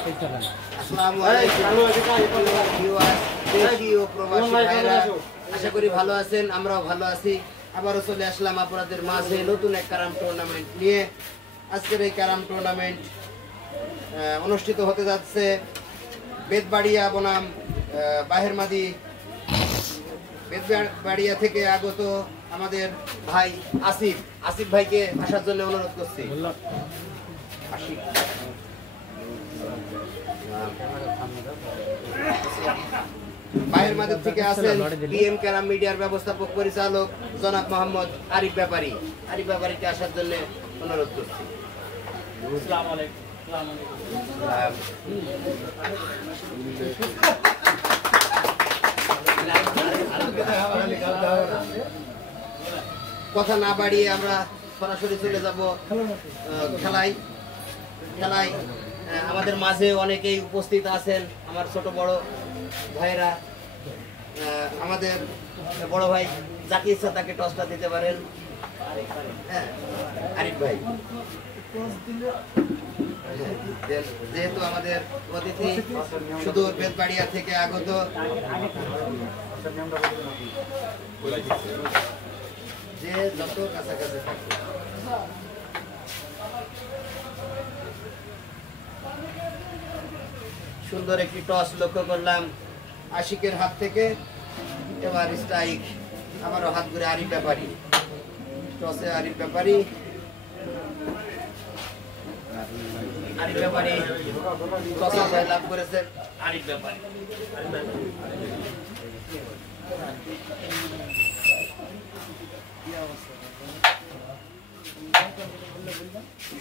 আসসালামু আলাইকুম ভিউয়ার্স, দেশি ও প্রবাসী ভাইরা, আশা করি ভালো আছেন। আমরাও ভালো আছি। আবারও চলে আসলাম আপনাদের মাঝে নতুন এক ক্যারাম টুর্নামেন্ট নিয়ে। আজকের এই ক্যারাম টুর্নামেন্ট অনুষ্ঠিত হতে যাচ্ছে বেতবাড়িয়া বনাম বাহেরমাদি। বেতবাড়িয়া থেকে আগত আমাদের ভাই আসিফ ভাইকে আসার জন্য অনুরোধ করছি। বাহের মাদের থেকে আছেন পিএম ক্যারাম মিডিয়ার ব্যবস্থাপক পরিচালক জনাব মোহাম্মদ আরিফ ব্যাপারীকে আসার জন্য অনুরোধ করছি। কথা না বাড়িয়ে আমরা সরাসরি চলে যাব খেলায়। আমাদের মাঝে অনেকেই উপস্থিত আছেন, আমার ছোট বড় ভাইরা। আমাদের বড় ভাই যাকে ইচ্ছা তাকে টসটা দিতে পারেন। আরিফ ভাই, যেহেতু আমাদের অতিথি সুদূর বেতবাড়িয়া থেকে আগত, যে যত কাছাকাছি থাকবে সুন্দর একটি টস লক্ষ্য করলাম আশিকের হাত থেকে। এবার স্ট্রাইক আবারও হাত ঘুরে আরিফ ব্যাপারী। টসে আরিফ ব্যাপারী টসে জয় লাভ করেছেন আরিফ ব্যাপারী।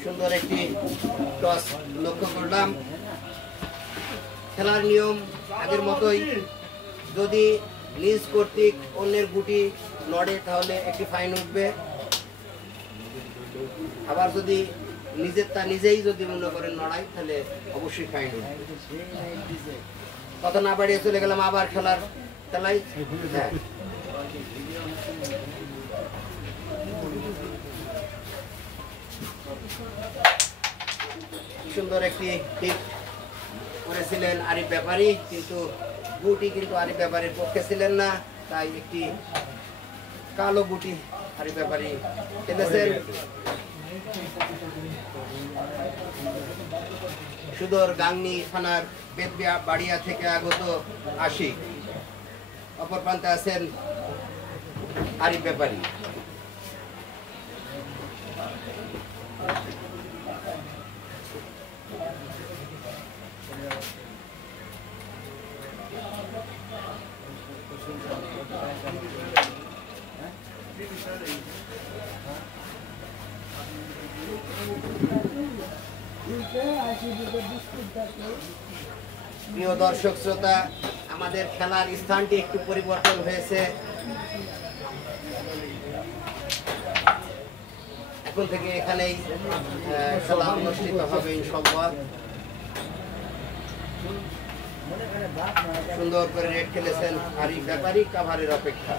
সুন্দর একটি টস লক্ষ্য করলাম। খেলার নিয়ম আগের মতোই, যদি নিজ কর্তৃক অন্যের গুটি লড়ে তাহলে একটি ফাইন উঠবে। আবার যদি নিজেরটা নিজেই যদি মনে করেন লড়াই, তাহলে অবশ্যই ফাইন উঠবে। কথা না বাড়িয়ে চলে গেলাম আবার খেলায়। হ্যাঁ, সুন্দর একটি হিট করেছিলেন আরিফ ব্যাপারী, কিন্তু গুটি কিন্তু আরিফ ব্যাপারীর পক্ষে ছিলেন না, তাই একটি কালো গুটি আরিফ ব্যাপারী খেলেছেন। সুদূর গাংনী থানার বেতবাড়িয়া থেকে আগত আশিক, অপর প্রান্তে আছেন আরিফ ব্যাপারী। প্রিয় দর্শক শ্রোতা, আমাদের খেলার স্থানটি একটু পরিবর্তন হয়েছে। এখন থেকে এখানেই খেলা অনুষ্ঠিত হবে ইনশাআল্লাহ। সুন্দর করে রেড খেলেছেন আরিফ ব্যাপারী, কাভারের অপেক্ষা।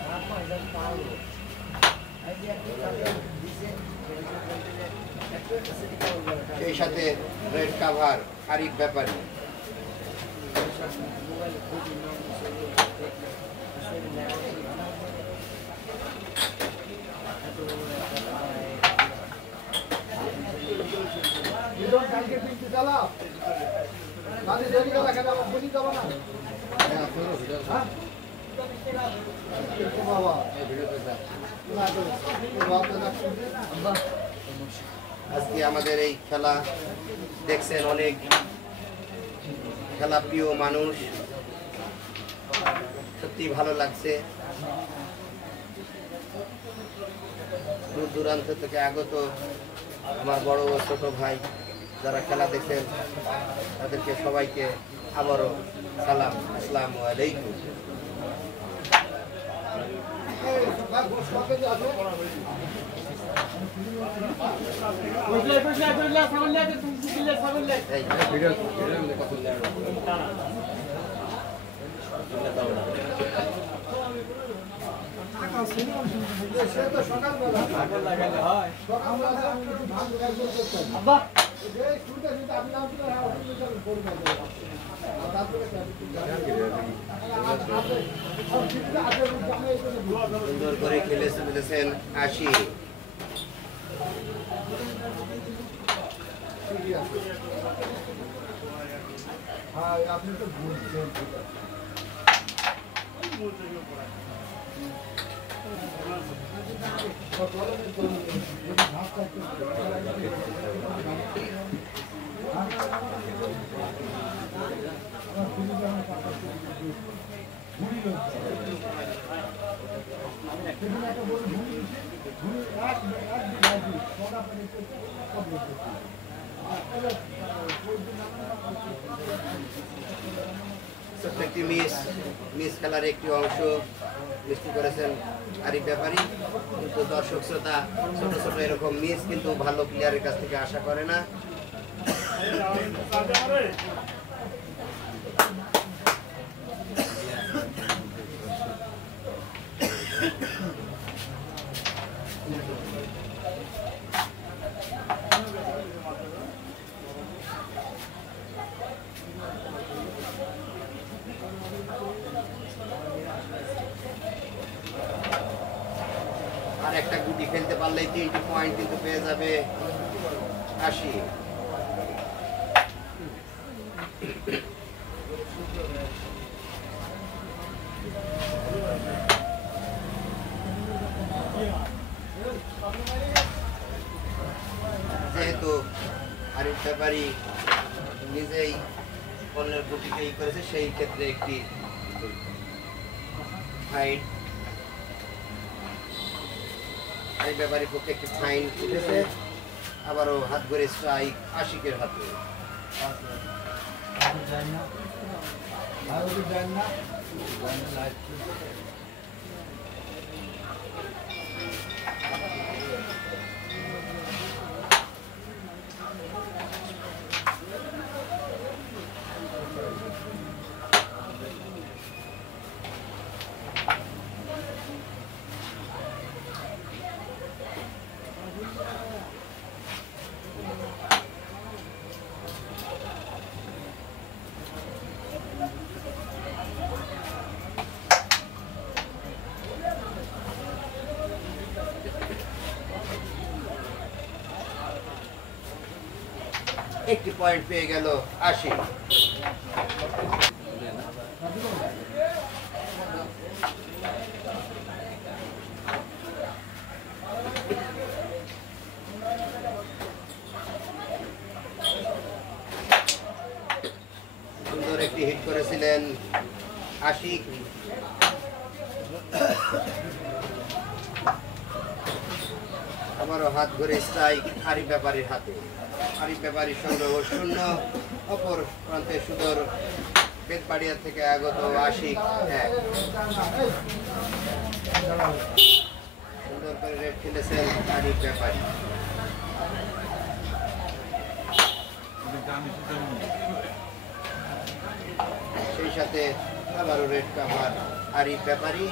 সেই সাথে রেড কাভার আরিফ ব্যাপারী। আজকে আমাদের এই খেলা দেখছেন অনেক খেলা প্রিয় মানুষ, সত্যি ভালো লাগছে। দূর দূরান্ত থেকে আগত আমার বড় ও ছোট ভাই যারা খেলা দেখছেন, তাদেরকে সবাইকে আবারও সালাম, আসসালামু আলাইকুম। সকালবেলা সুন্দর করে খেলেছেন 80। আপনি তো বুঝছেন একটি মিস খেলার একটি অংশ মিষ্টি করেছেন আরিফ ব্যাপারী। কিন্তু দর্শক শ্রোতা ছোট ছোট এরকম মিস কিন্তু ভালো প্লেয়ারের কাছ থেকে আশা করে না। আর একটা গুটি খেলতে পারলেই 3টি পয়েন্ট কিন্তু পেয়ে যাবে 80। যেহেতু আরিফ ব্যাপারী নিজেই বলের গুটিকে করেছে, সেই ক্ষেত্রে একটি ফাইন এই ব্যাপারীর পক্ষে একটি ফাইন উঠেছে। আবারও হাত ধরে স্ট্রাইক আশিকের হাতে। একটি পয়েন্ট পেয়ে গেল 80। সুন্দর একটি হিট করেছিলেন আশিক। আবারও হাত ধরে স্ট্রাইক আরিফ ব্যাপারীর হাতে। আরিফ ব্যাপারীর সংগ্রহ শূন্য। অপর প্রান্তে সুদর বেতবাড়িয়া থেকে আগত আশিক 1। সুন্দর করে রেড খেলেছেন আরিফ ব্যাপারী। সেই সাথে আবারও রেড কাভার আরিফ ব্যাপারী।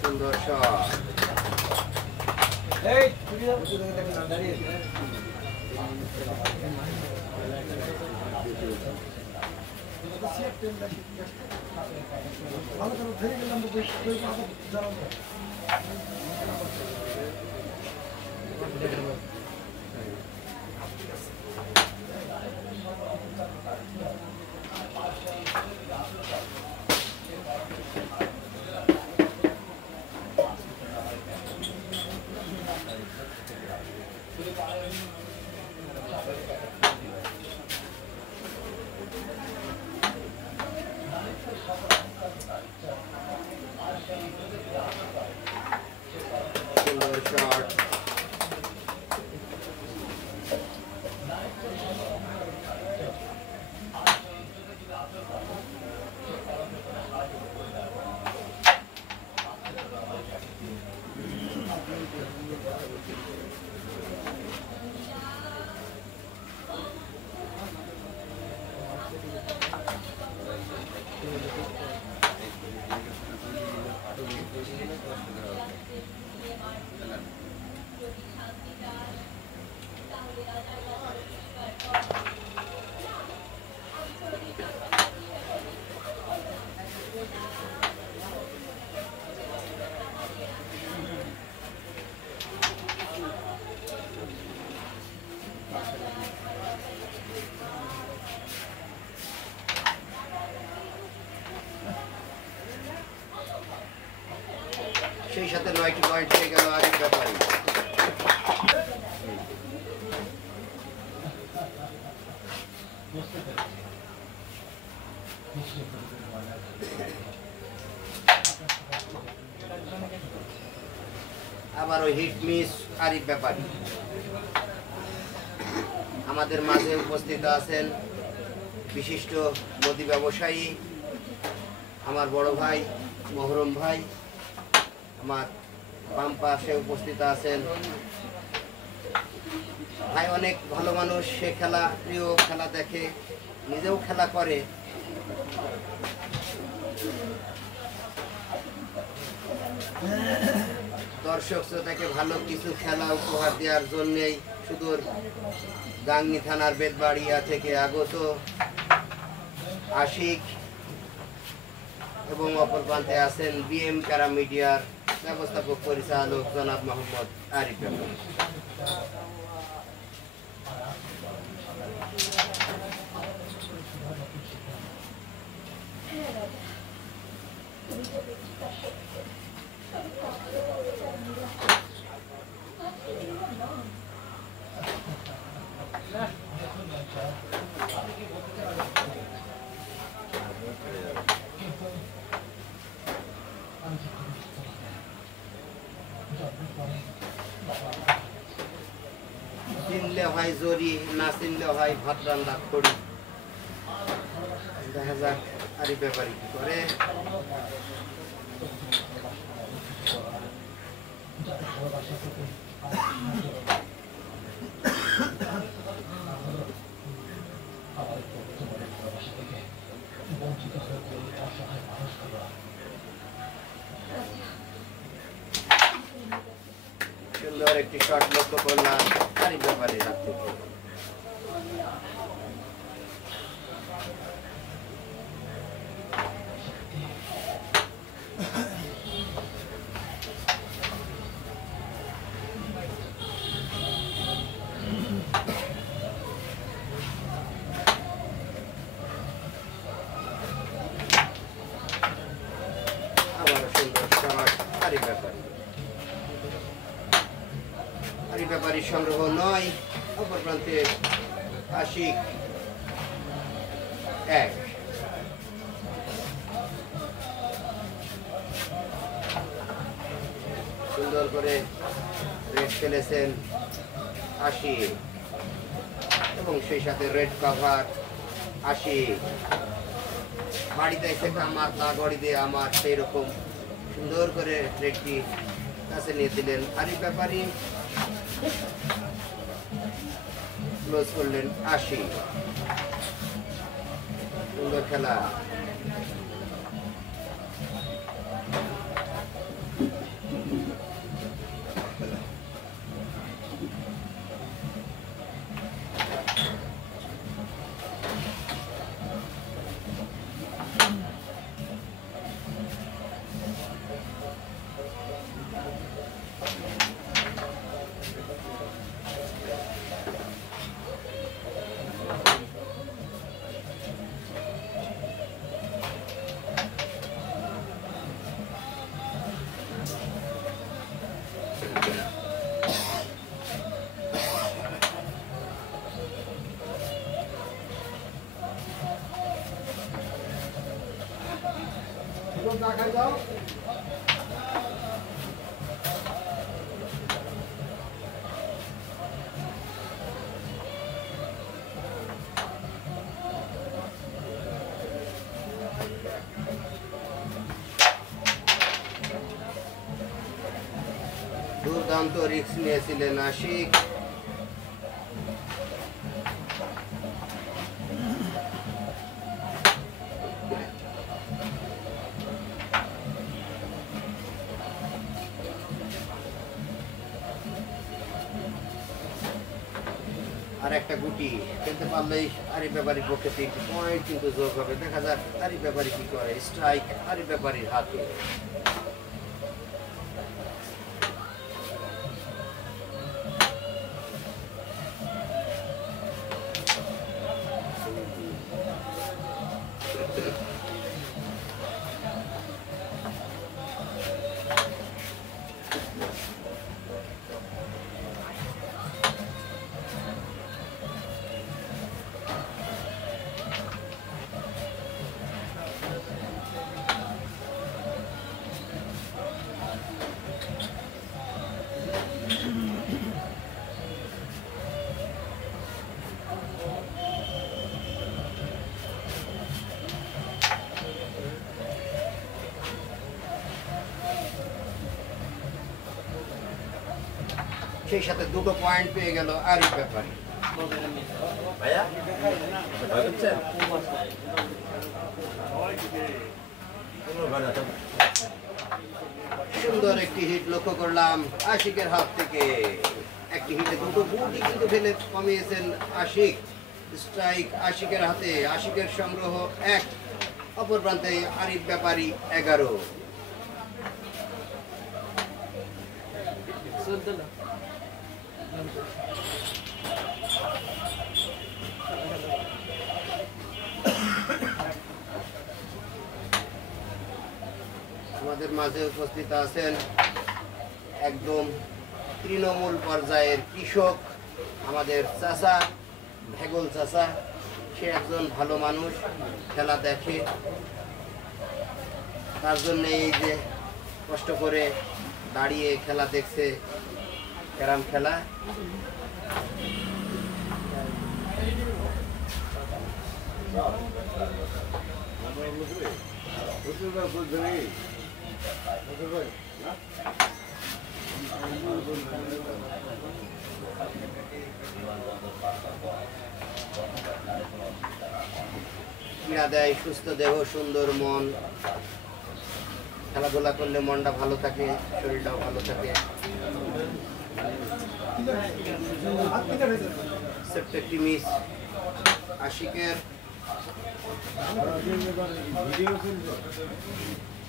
সুন্দর শট। এই ভালো করে ধরে গেলাম তো shot. সেই সাথে 9টি পয়েন্ট পেয়ে গেল আরিফ ব্যাপারী। আবারও হিট মিস আরিফ ব্যাপারী। আমাদের মাঝে উপস্থিত আছেন বিশিষ্ট মুদি ব্যবসায়ী আমার বড় ভাই মহরম ভাই। আমার বাম পাশে উপস্থিত আছেন ভাই, অনেক ভালো মানুষ। সে খেলা প্রিয়, খেলা দেখে, নিজেও খেলা করে। দর্শক শ্রোতাকে ভালো কিছু খেলা উপহার দেওয়ার জন্যেই সুদূর গাংনী থানার বেতবাড়িয়া থেকে আগত আশিক এবং অপর প্রান্তে আছেন বিএম ক্যারাম মিডিয়ার ব্যবস্থাপক পরিচালক জনাব মোহাম্মদ আরিফ ব্যাপারী। চিনলে হয় জরি, না চিনলে হয় ভাত রান্না করি। দেখা যাক আরিফ ব্যাপারী কি করে। সুন্দর একটি শট লক্ষ্য করলাম আরিফ ব্যাপারীর হাত থেকে। আবারও সুন্দর শট আরিফ ব্যাপারী। আরিফ ব্যাপারীর সংগ্রহ 9, অপর প্রান্তে আশিক 1। সুন্দর করে রেড খেলেছেন আশিক এবং সেই সাথে রেড কভার আশিক। বাড়িতে এসে আমার তা গড়ি দিয়ে আমার সেই রকম সুন্দর করে রেডটি কাছে নিয়ে দিলেন আরিফ ব্যাপারী। ক্লোজ করলেন আশিক। সুন্দর খেলা। দেখাই দাও। দুর্দান্ত রিস্ক নিয়েছিলেন আশিক। আর একটা গুটি খেলতে পারলেই আরিফ ব্যাপারীর পক্ষে 3টি পয়েন্ট কিন্তু যোগ হবে। দেখা যাক আরিফ ব্যাপারী কি করে। স্ট্রাইক আরিফ ব্যাপারীর হাতে। সেই সাথে 2টো পয়েন্ট পেয়ে গেল আরিফ ব্যাপারী। ভাইয়া ভয় করছেন? সুন্দর একটি হিট লক্ষ্য করলাম আশিকের হাত থেকে। একটি হিটে 2টো গুটি কিন্তু ফেলে কমিয়েছেন আশিক। স্ট্রাইক আশিকের হাতে। আশিকের সংগ্রহ 1, অপর প্রান্তে আরিফ ব্যাপারী 11। আমাদের মাঝে উপস্থিত আছেন একদম তৃণমূল পর্যায়ের কৃষক, আমাদের চাচা, ভেগল চাচা। সে একজন ভালো মানুষ, খেলা দেখে, তার জন্য এই যে কষ্ট করে দাঁড়িয়ে খেলা দেখছে, ক্যারাম খেলা। ক্রীড়া দেয় সুস্থ দেহ, সুন্দর মন। খেলাধুলা করলে মনটা ভালো থাকে, শরীরটাও ভালো থাকে। সেপ্টেক্টি মিস আশিকের।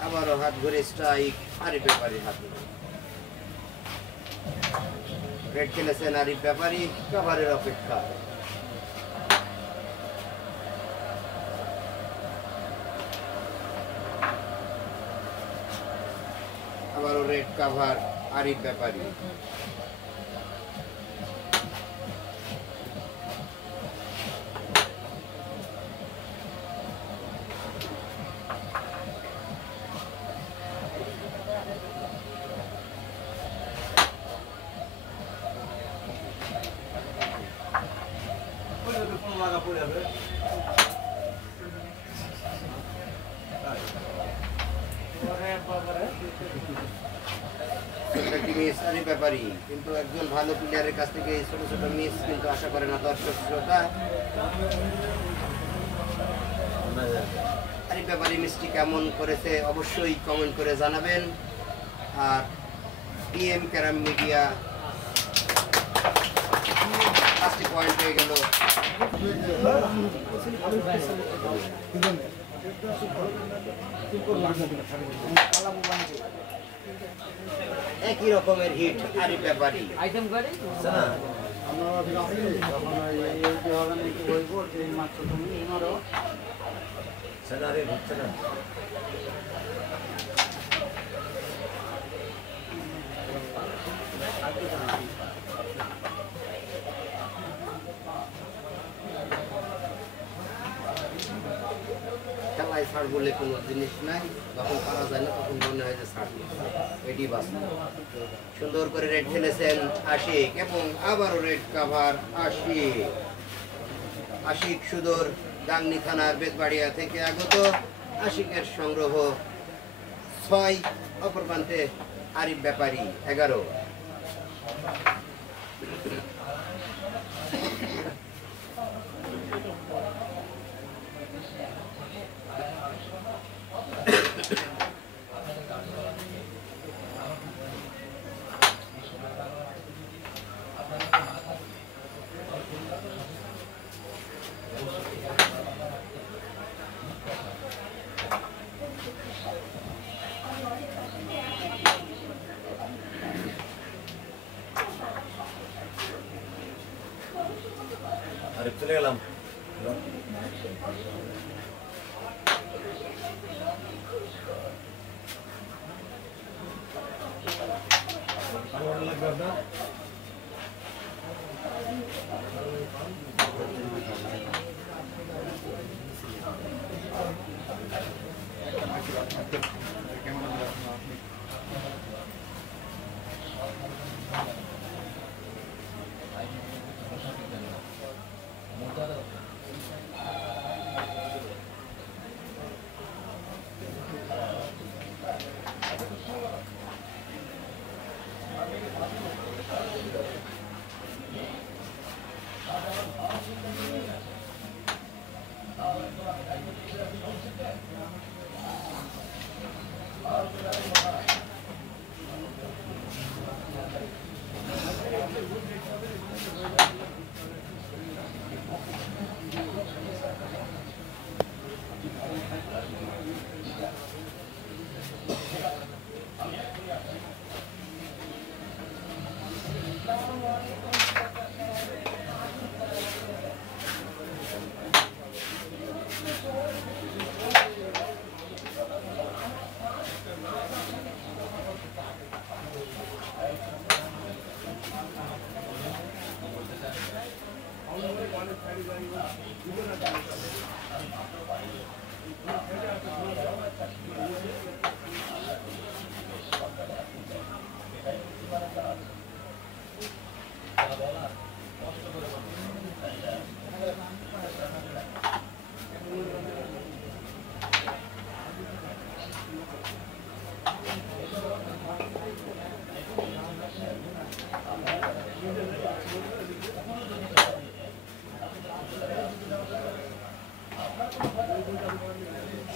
আবারও হাত ঘুরে স্ট্রাইক আরিফ ব্যাপারীর হাতে। রেড খেলেছেন আরিফ ব্যাপারী, কাভারের অপেক্ষা। আবারও রেড কাভার আরিফ ব্যাপারী। ব্যাপারী কিন্তু একজন ভালো প্লেয়ারের কাছ থেকে এই ছোট ছোট মিস কিন্তু আশা করে না দর্শক শ্রোতা। আরিফ ব্যাপারী মিসটি কেমন করেছে অবশ্যই কমেন্ট করে জানাবেন। আর PM ক্যারাম মিডিয়া 5টি পয়েন্ট পেয়ে গেল। একই রকমের হিট আরিফ ব্যাপারী। আইটেম করে খেলায় ছাড় বলে কোনো জিনিস নাই, যখন পারা যায় না তখন মনে হয় যে ছাড় এটি বাস্তব। সুন্দর করে রেড খেলেছেন আশিক এবং আবারও রেড কাভার আশিক। আশিক সুদূর গাংনী থানার বেতবাড়িয়া থেকে আগত। আশিকের সংগ্রহ 6, অপর প্রান্তে আরিফ ব্যাপারী 11। আরে চলে গেলাম।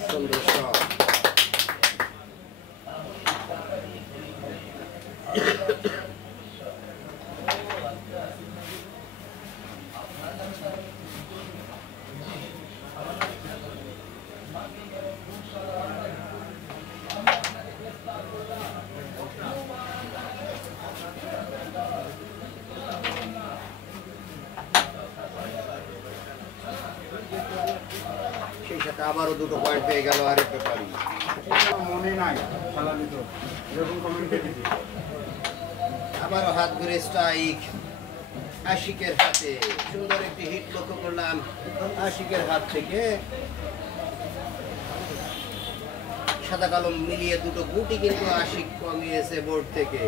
সুন্দর শট। সেই সাথে আবারও 2টো পয়েন্ট পেয়ে গেল আরিফ ব্যাপারী। মনে নাই খেলা দিত এরকম কমেন্ট দিয়েছি। আবারও হাত ঘুরে স্ট্রাইক আশিকের হাতে। সুন্দর একটি হিট লক্ষ্য করলাম আশিকের হাত থেকে। সাদা কালো মিলিয়ে 2টো গুটি কিন্তু আশিক কমিয়েছে বোর্ড থেকে।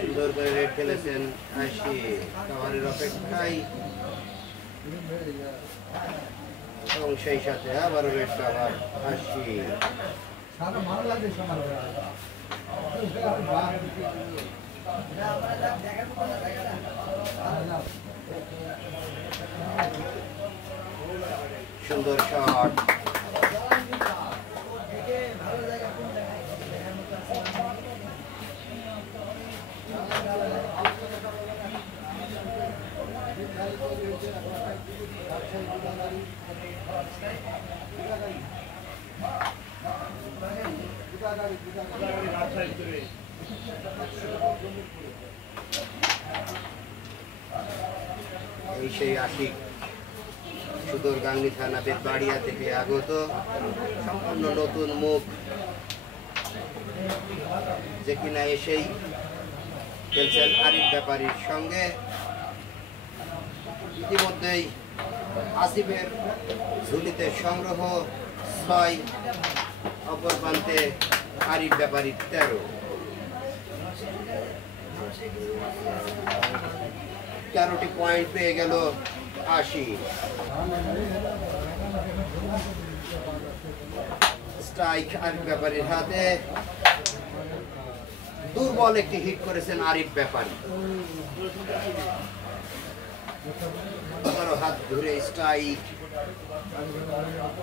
সুন্দর করে রেড খেলেছেন আশিক। কাভারের অপেক্ষায় এবং সেই সাথে আবারও রেড কাভার আশিক। সুন্দর শট। এই সেই আশিক সুদূর গাংনী থানা বেতবাড়িয়া থেকে আগত সম্পূর্ণ নতুন মুখ, যে কিনা এসেই খেলছেন আরিফ ব্যাপারীর সঙ্গে। ইতিমধ্যেই আসিফের ঝুলিতে সংগ্রহ 6, অপর প্রান্তে আরিফ ব্যাপারীর 13। 13টি পয়েন্ট পেয়ে গেল আশিক। স্ট্রাইক আরিফ ব্যাপারীর হাতে, দুর্বল একটি হিট করেছেন আরিফ ব্যাপারী। হাত ধরে স্ট্রাইক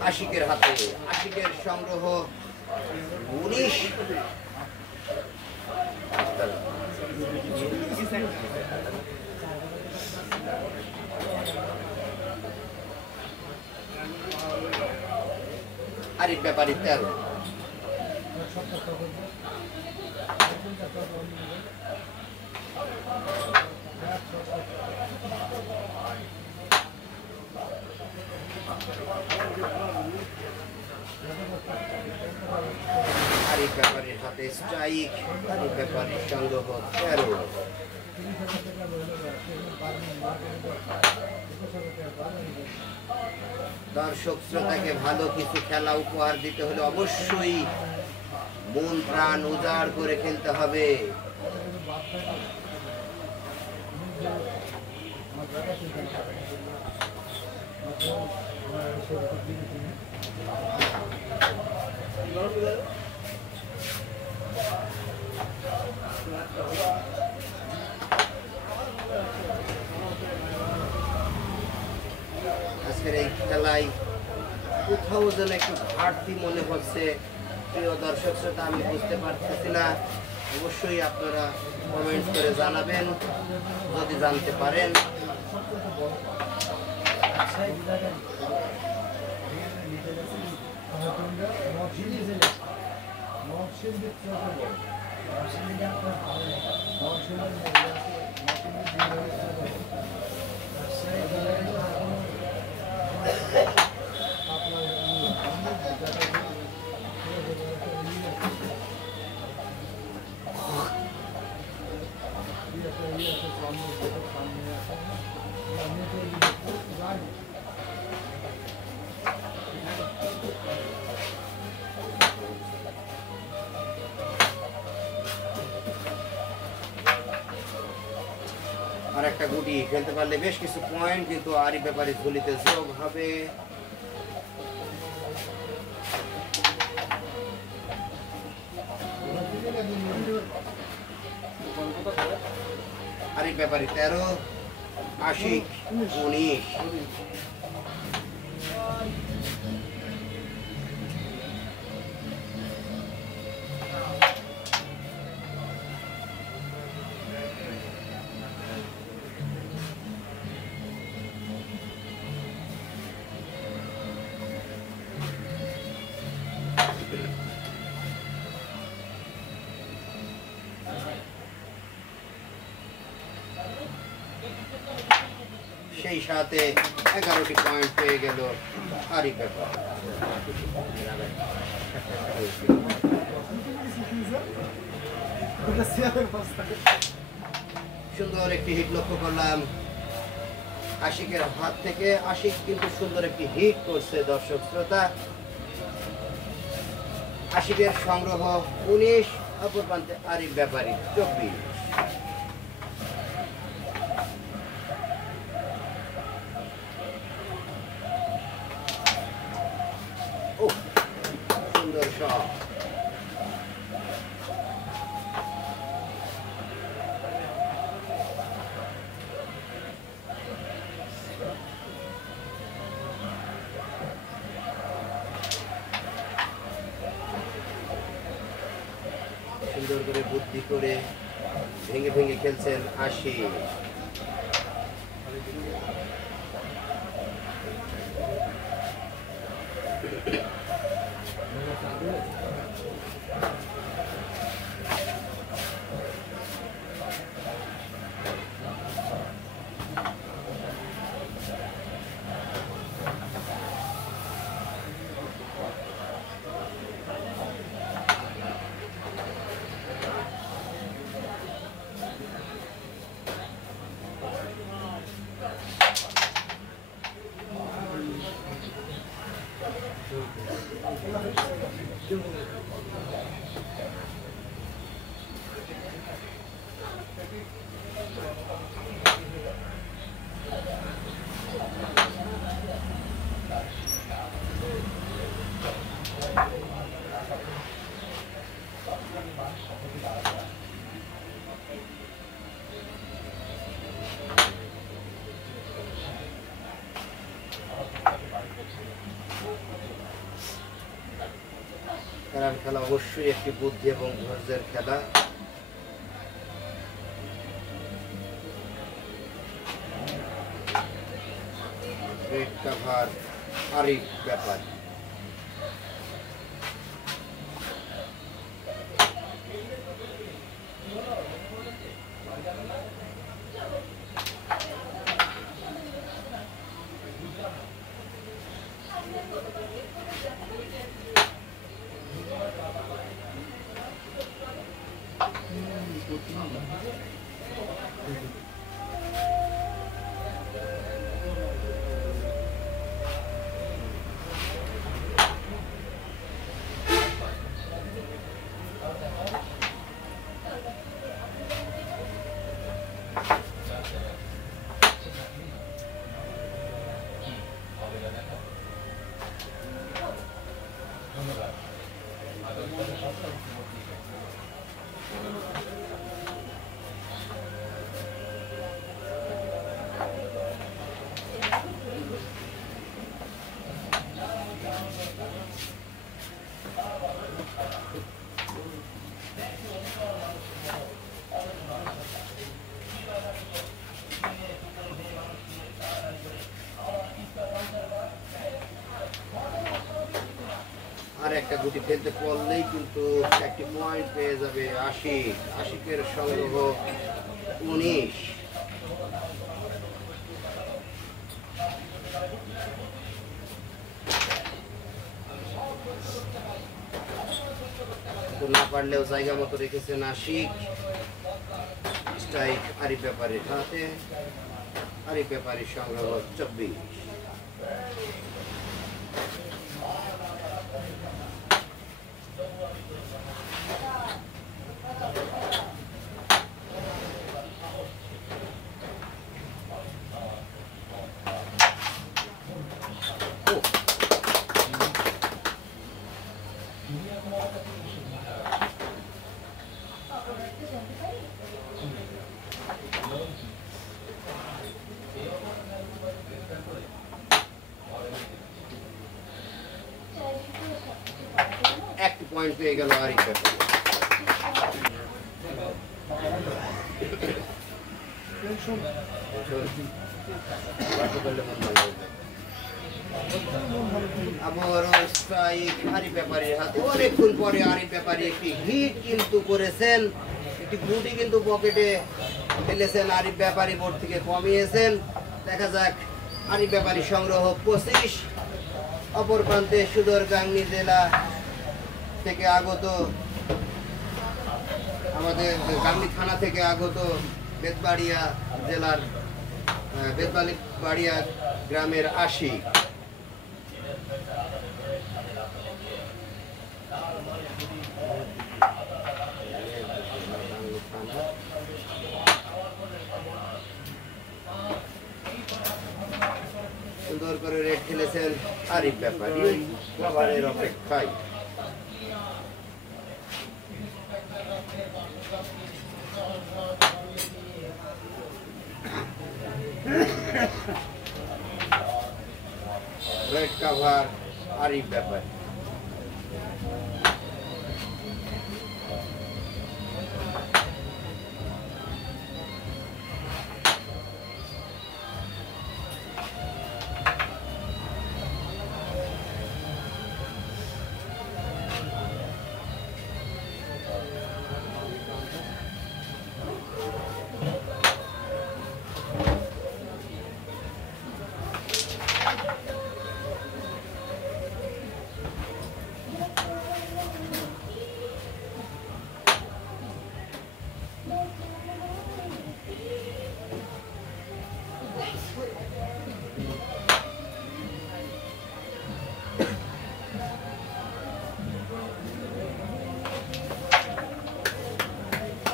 আশিকের হাতে। আশিকের সংগ্রহ 19। আরিফ ব্যাপারী 13। আরিফ ব্যাপারীর হাতে স্ট্রাইক, আরিফ ব্যাপারীর সংগ্রহ 13। দর্শক শ্রোতাকে ভালো কিছু খেলা উপহার দিতে হলে অবশ্যই মন প্রাণ উজাড় করে খেলতে হবে। আজকের এই খেলায় কোথাও যেন একটু ঘাটতি মনে হচ্ছে। প্রিয় দর্শক শ্রোতা, আমি বুঝতে পারতেছি না, অবশ্যই আপনারা কমেন্ট করে জানাবেন যদি জানতে পারেন। আর একটা গুটি খেলতে পারলে বেশ কিছু পয়েন্ট কিন্তু আরিফ ব্যাপারী ঝুলিতে যোগ হবে। আরিফ ব্যাপারী 13, আশিক 19। সেই সাথে 11টি পয়েন্ট পেয়ে গেল আরিফ ব্যাপারী। সুন্দর একটি হিট লক্ষ্য করলাম আশিকের হাত থেকে। আশিক কিন্তু সুন্দর একটি হিট করছে দর্শক শ্রোতা। আশিকের সংগ্রহ 19, অপর প্রান্তে আরিফ ব্যাপারী 24। সুন্দর শট। সুন্দর করে বুদ্ধি করে ভেঙে ভেঙে খেলছেন আশিক। ক্যারাম খেলা অবশ্যই একটি বুদ্ধি এবং ধৈর্যের খেলা। রেড কাভার আরিফ ব্যাপারী। আর একটা গুটি ফেলতে পারলেই কিন্তু একটি পয়েন্ট পেয়ে যাবে আশিক। আশিকের সংগ্রহ 19। না পারলেও জায়গা মতো রেখেছেন আশিক। স্ট্রাইক আরিফ ব্যাপারীর হাতে। আরিফ ব্যাপারীর সংগ্রহ 24। একটি পয়েন্ট পেয়ে গেল আরিফ ব্যাপারী। আবারও স্ট্রাইক আরিফ ব্যাপারীর হাতে। অনেকক্ষণ পরে আরিফ ব্যাপারী একটি হিট কিন্তু করেছেন, একটি গুটি কিন্তু পকেটে ফেলেছেন। আরিফ ব্যাপারী বোর্ড থেকে কমিয়েছেন। দেখা যাক আরিফ ব্যাপারী সংগ্রহ 25। অপর প্রান্তে সুদূর গাংনী জেলা থেকে আগত, আমাদের গাংনী থানা থেকে আগত বেতবাড়িয়া জেলার বেতবাড়িয়া গ্রামের আশিক। সুন্দর করে রেড খেলেছেন আরিফ ব্যাপারী। কভারের অপেক্ষায়। রেড কভার আরিফ ব্যাপারী।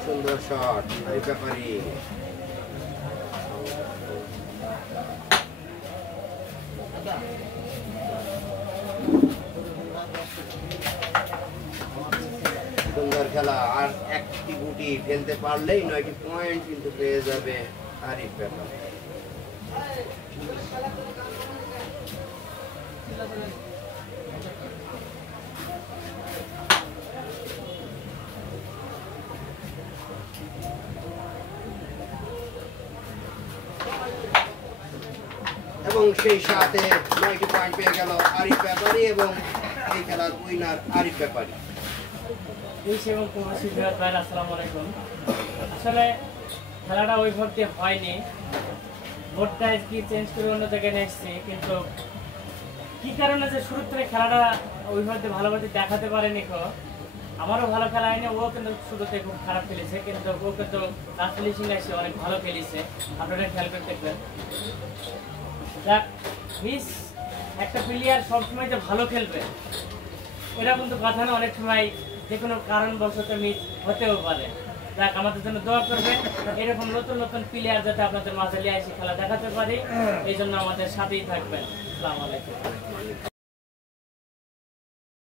সুন্দর শট এই ব্যাপারই। সুন্দর খেলা, আর একটি গুটি ফেলতে পারলেই 9টি পয়েন্ট কিন্তু পেয়ে যাবে আরিফ ব্যাপার। এবং সেই সাথে 9টি পয়েন্ট পেয়ে গেল আরিফ ব্যাপারী এবং এই খেলার উইনার আরিফ ব্যাপারী। আসসালামু আলাইকুম। আসলে খেলাটা ওই ভোটে হয়নি, ভোটটা কি চেঞ্জ করে অন্য জায়গায় নিয়ে এসেছি, কিন্তু কি কারণে যে শুরু থেকে খেলাটা ওই ভোটে ভালোভাবে দেখাতে পারেনি। আমারও ভালো খেলা হয়নি, ও কিন্তু শুরুতে খুব খারাপ খেলেছে, কিন্তু ও কিন্তু লাস্ট ফিনিশিং এসে অনেক ভালো খেলেছে। আপনারা খেয়াল করে দেখবেন। যাক, মিস একটা প্লেয়ার সবসময় যে ভালো খেলবে এটা কিন্তু কথা না, অনেক সময় যে কোনো কারণবশত মিস হতেও পারে। যাক, আমাদের জন্য দোয়া করবে, এরকম নতুন নতুন প্লেয়ার যাতে আপনাদের মাঝে নিয়ে এসে খেলা দেখাতে পারি, এই জন্য আমাদের সাথেই থাকবেন। আসসালামু আলাইকুম।